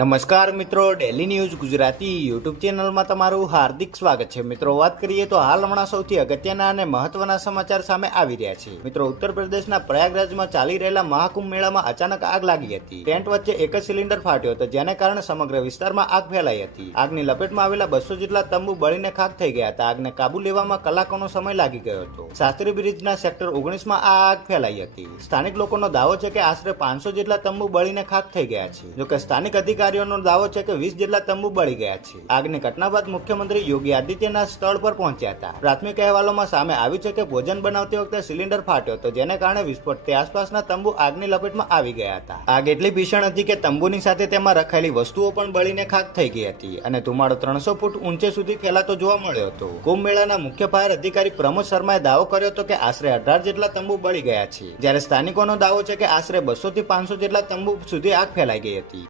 નમસ્કાર મિત્રો, daily news Gujarati YouTube ચેનલમાં તમારું હાર્દિક સ્વાગત છે। મિત્રો, વાત કરીએ તો હાલ હમણાં સૌથી અગત્યના અને મહત્વના સમાચાર સામે આવી રહ્યા છે। મિત્રો, ઉત્તર પ્રદેશના પ્રયાગરાજમાં ચાલી રહેલા મહાકુંભ મેળામાં અચાનક આગ લાગી હતી। ટેન્ટ વચ્ચે એક જ સિલિન્ડર ફાટ્યો હતો, જેને કારણે સમગ્ર વિસ્તારમાં આગ ફેલાઈ હતી। આગની લપેટમાં આવેલા 200 જેટલા તંબુ બળીને ખાખ થઈ ગયા હતા। આગને કાબુ લેવામાં કલાકોનો સમય લાગી ગયો હતો। શાસ્ત્રી બ્રિજના સેક્ટર 19માં આ આગ ફેલાઈ હતી। સ્થાનિક લોકોનો દાવો છે કે આશરે 500 જેટલા તંબુ બળીને ખાખ થઈ ગયા છે। જોકે સ્થાનિક અધિકારીઓનો દાવો છે કે 20 જેટલા તંબુ બળી ગયા છે। આગની ઘટના બાદ મુખ્યમંત્રી યોગી આદિત્યનાથ સ્થળ પર પહોંચ્યા હતા। પ્રાથમિક અહેવાલોમાં સામે આવ્યું છે કે ભોજન બનાવતી વખતે સિલિન્ડર ફાટ્યો હતો, જેને કારણે વિસ્ફોટથી આસપાસના તંબુ આગની લપેટમાં આવી ગયા હતા। આગ એટલી ભીષણ હતી કે તંબુની સાથે તેમાં રખાયેલી વસ્તુઓ પણ બળીને ખાખ થઈ ગઈ હતી અને ધુમાડો 300 ફૂટ ઊંચે સુધી ફેલાતો જોવા મળ્યો હતો। કુંભ મેળાના મુખ્ય ફાયર અધિકારી પ્રમોદ શર્માએ દાવો કર્યો હતો કે આશરે 18 જેટલા તંબુ બળી ગયા છે, જ્યારે સ્થાનિકોનો દાવો છે કે આશરે 200 થી 500 જેટલા તંબુ સુધી આગ ફેલાઈ ગઈ હતી।